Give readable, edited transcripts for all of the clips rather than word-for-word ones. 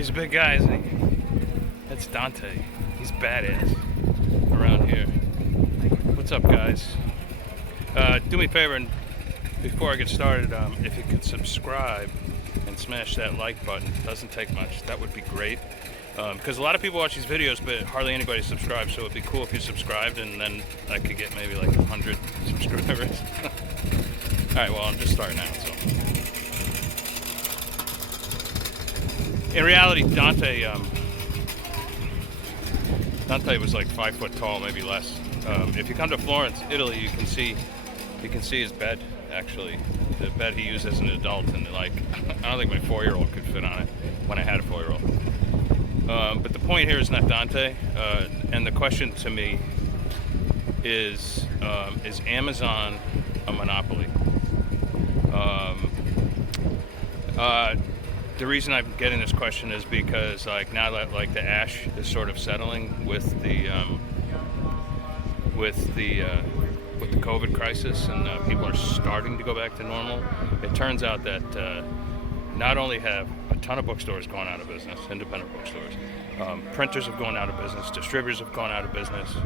He's a big guy, isn't he? That's Dante. He's badass around here. What's up, guys? Do me a favor, and before I get started, if you could subscribe and smash that like button. It doesn't take much. That would be great. Because a lot of people watch these videos, but hardly anybody subscribes, so it'd be cool if you subscribed, and then I could get maybe like 100 subscribers. Alright, well, I'm just starting out, so. In reality, Dante was like 5 foot tall, maybe less. If you come to Florence, Italy, you can see his bed. Actually, the bed he used as an adult, and like, I don't think my 4-year-old could fit on it when I had a 4-year-old. But the point here is not Dante, and the question to me is Amazon a monopoly? The reason I'm getting this question is because, like, now that like the ash is sort of settling with the COVID crisis, and people are starting to go back to normal, it turns out that not only have a ton of bookstores gone out of business, independent bookstores, printers have gone out of business, distributors have gone out of business,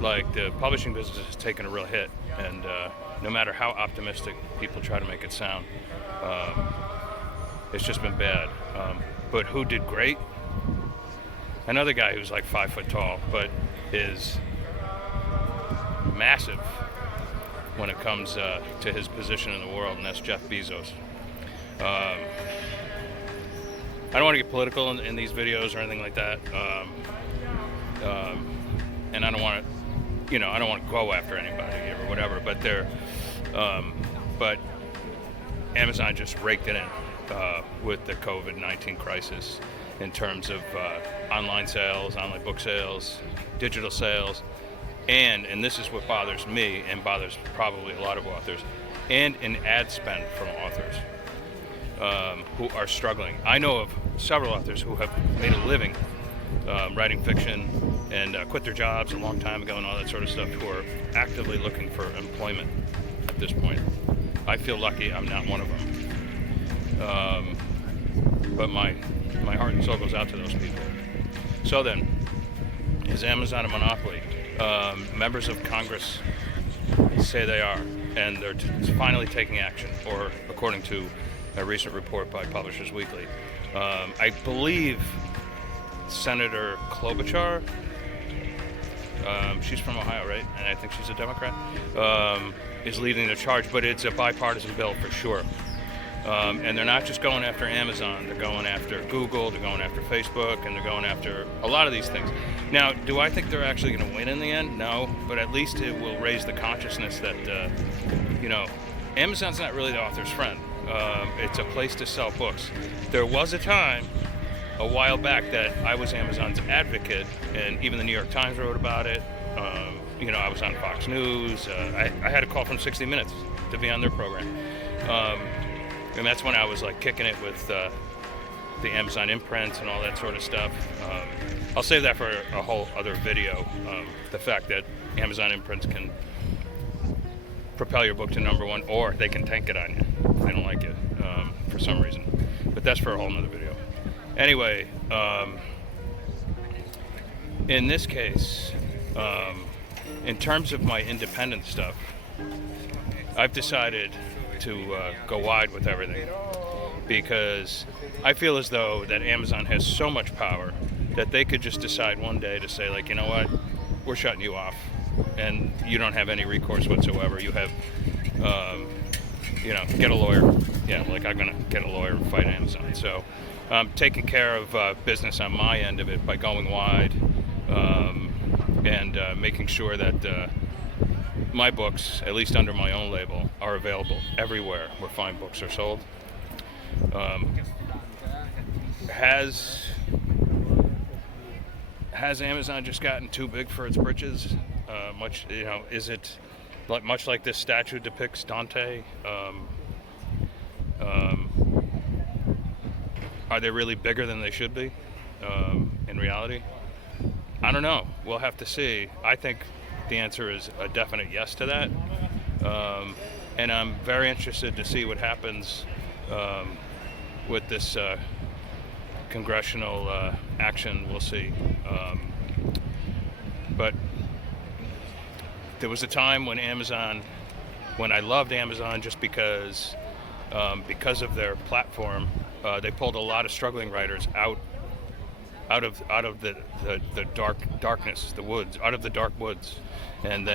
like the publishing business has taken a real hit, and no matter how optimistic people try to make it sound, it's just been bad. But who did great? Another guy who's like 5 foot tall, but is massive when it comes to his position in the world, and that's Jeff Bezos. I don't want to get political in these videos or anything like that, and I don't want to, I don't want to go after anybody or whatever. But but Amazon just raked it in with the COVID-19 crisis in terms of online sales, online book sales, digital sales, and this is what bothers me and bothers probably a lot of authors, and an ad spend from authors who are struggling. I know of several authors who have made a living writing fiction and quit their jobs a long time ago and all that sort of stuff, who are actively looking for employment at this point. I feel lucky I'm not one of them. But my heart and soul goes out to those people. So then, is Amazon a monopoly? Members of Congress say they are, and they're finally taking action, or according to a recent report by Publishers Weekly. I believe Senator Klobuchar, she's from Ohio, right? And I think she's a Democrat, is leading the charge, but it's a bipartisan bill for sure. And they're not just going after Amazon, they're going after Google, they're going after Facebook, and they're going after a lot of these things. Now, do I think they're actually going to win in the end? No, but at least it will raise the consciousness that, Amazon's not really the author's friend. It's a place to sell books. There was a time, a while back, that I was Amazon's advocate, and even the New York Times wrote about it. I was on Fox News. I had a call from 60 Minutes to be on their program. And that's when I was like kicking it with the Amazon imprints and all that sort of stuff. I'll save that for a whole other video. The fact that Amazon imprints can propel your book to #1, or they can tank it on you if they don't like it for some reason. But that's for a whole nother video. Anyway, in this case, in terms of my independent stuff, I've decided to go wide with everything, because I feel as though that Amazon has so much power that they could just decide one day to say, like, you know what, we're shutting you off, and you don't have any recourse whatsoever. You have, get a lawyer. Yeah, like, I'm gonna get a lawyer and fight Amazon. So I'm taking care of business on my end of it by going wide, and making sure that my books, at least under my own label, are available everywhere where fine books are sold. Has Amazon just gotten too big for its britches? Is it much like this statue depicts Dante? Are they really bigger than they should be in reality? I don't know. We'll have to see. I think the answer is a definite yes to that. And I'm very interested to see what happens with this congressional action. We'll see. But there was a time when I loved Amazon just because of their platform. They pulled a lot of struggling writers out of the darkness, the woods, out of the dark woods, and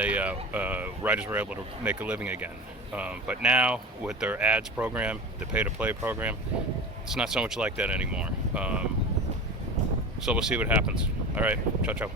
writers were able to make a living again. But now with their ads program, the pay-to-play program, it's not so much like that anymore. So we'll see what happens. All right, ciao, ciao.